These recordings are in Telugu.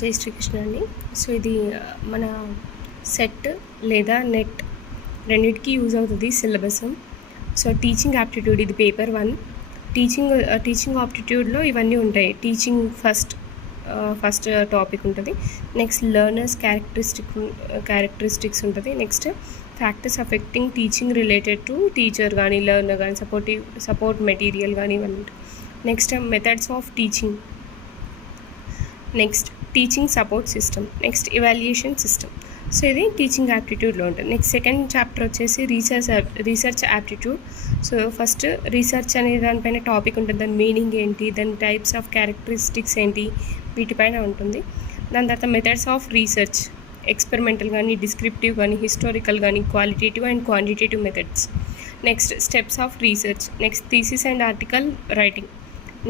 జై శ్రీకృష్ణ అండి. సో ఇది మన సెట్ లేదా నెట్ రెండింటికి యూజ్ అవుతుంది సిలబస్. సో టీచింగ్ యాప్టిట్యూడ్ ఇది పేపర్ 1. టీచింగ్ ఆప్టిట్యూడ్లో ఇవన్నీ ఉంటాయి. టీచింగ్ ఫస్ట్ టాపిక్ ఉంటుంది. నెక్స్ట్ లెర్నర్స్ క్యారెక్టరిస్టిక్స్ ఉంటుంది. Next factors affecting teaching related to teacher కానీ లెర్నర్ కానీ సపోర్ట్ మెటీరియల్ కానీ ఇవన్నీ ఉంటాయి. Next methods of teaching. Next teaching support system. Next evaluation system. So ఇది టీచింగ్ యాప్టిట్యూడ్లో ఉంటుంది. నెక్స్ట్ సెకండ్ చాప్టర్ వచ్చేసి research aptitude. So first research అనే దానిపైన టాపిక్ ఉంటుంది. దాని మీనింగ్ ఏంటి, దాని టైప్స్ ఆఫ్ క్యారెక్టరిస్టిక్స్ ఏంటి, వీటిపైన ఉంటుంది. దాని తర్వాత మెథడ్స్ ఆఫ్ రీసెర్చ్, ఎక్స్పెరిమెంటల్ కానీ డిస్క్రిప్టివ్ కానీ హిస్టారికల్ కానీ qualitative and quantitative methods. Next steps of research. Next thesis and article writing.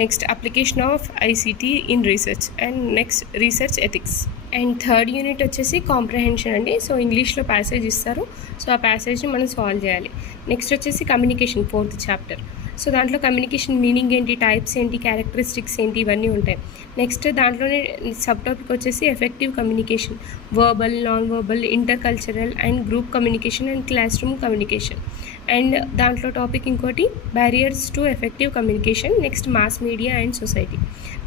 Next application of ICT in research and next research ethics. And third unit వచ్చేసి కాంప్రహెన్షన్ అండి. సో ఇంగ్లీష్లో ప్యాసేజ్ ఇస్తారు. సో ఆ ప్యాసేజ్ని మనం సాల్వ్ చేయాలి. నెక్స్ట్ వచ్చేసి కమ్యూనికేషన్, 4th చాప్టర్. సో దాంట్లో కమ్యూనికేషన్ మీనింగ్ ఏంటి, టైప్స్ ఏంటి, క్యారెక్టరిస్టిక్స్ ఏంటి, ఇవన్నీ ఉంటాయి. నెక్స్ట్ దాంట్లోనే సబ్ టాపిక్ వచ్చేసి effective communication, verbal, non verbal, intercultural and group communication and classroom communication. And దాంట్లో టాపిక్ ఇంకోటి barriers to effective communication. Next mass media and society.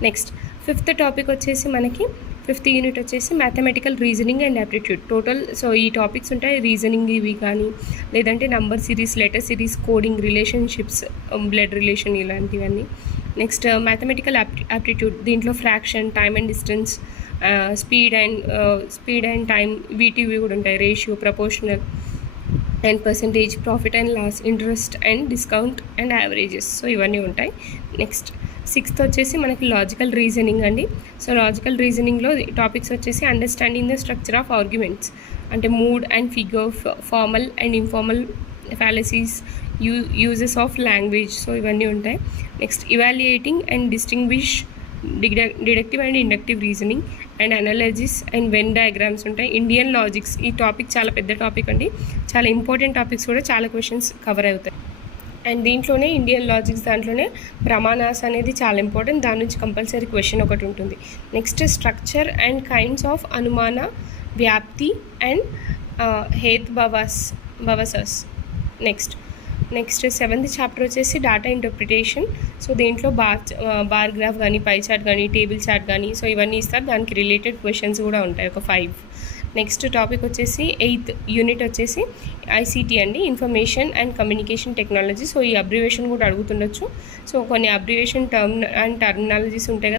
Next 5th topic వచ్చేసి మనకి 5th యూనిట్ వచ్చేసి mathematical reasoning and aptitude. Total so ఈ టాపిక్స్ ఉంటాయి. రీజనింగ్ ఇవి కానీ లేదంటే number series, letter series, coding, relationships, blood relation ఇలాంటివన్నీ. Next mathematical aptitude. దీంట్లో fraction, time and distance, speed and time, వీటివి కూడా ఉంటాయి. Ratio, proportional and percentage, profit and loss, interest and discount and averages. So ఇవన్నీ ఉంటాయి. నెక్స్ట్ 6th వచ్చేసి మనకి లాజికల్ రీజనింగ్ అండి. సో లాజికల్ రీజనింగ్లో టాపిక్స్ వచ్చేసి understanding the structure of arguments, అంటే mood and figure, formal and informal fallacies, uses of language. So ఇవన్నీ ఉంటాయి. Next evaluating and distinguish deductive and inductive reasoning and analysis and Venn diagrams ఉంటాయి. ఇండియన్ లాజిక్స్, ఈ టాపిక్ చాలా పెద్ద టాపిక్ అండి. చాలా ఇంపార్టెంట్ టాపిక్స్ కూడా చాలా క్వశ్చన్స్ కవర్ అవుతాయి. అండ్ దీంట్లోనే ఇండియన్ లాజిక్స్ దాంట్లోనే ప్రమాణాస్ అనేది చాలా ఇంపార్టెంట్. దాని నుంచి కంపల్సరీ క్వశ్చన్ ఒకటి ఉంటుంది. Next structure and kinds of అనుమాన, వ్యాప్తి అండ్ హేత్బవసస్. నెక్స్ట్ 7th చాప్టర్ వచ్చేసి డాటా ఇంటర్ప్రిటేషన్. సో దీంట్లో బార్ గ్రాఫ్ కానీ, పై చార్ట్ కానీ, టేబుల్ చార్ట్ కానీ, సో ఇవన్నీ ఇస్తారు. దానికి రిలేటెడ్ క్వశ్చన్స్ కూడా ఉంటాయి, ఒక 5. నెక్స్ట్ టాపిక్ వచ్చేసి 8th యూనిట్ వచ్చేసి ఐసిటీ అండి, information and communication technology. So ఈ అబ్రివేషన్ కూడా అడుగుతుండొచ్చు. సో కొన్ని అబ్రివేషన్ టర్మినాలజీస్ ఉంటాయి కదా.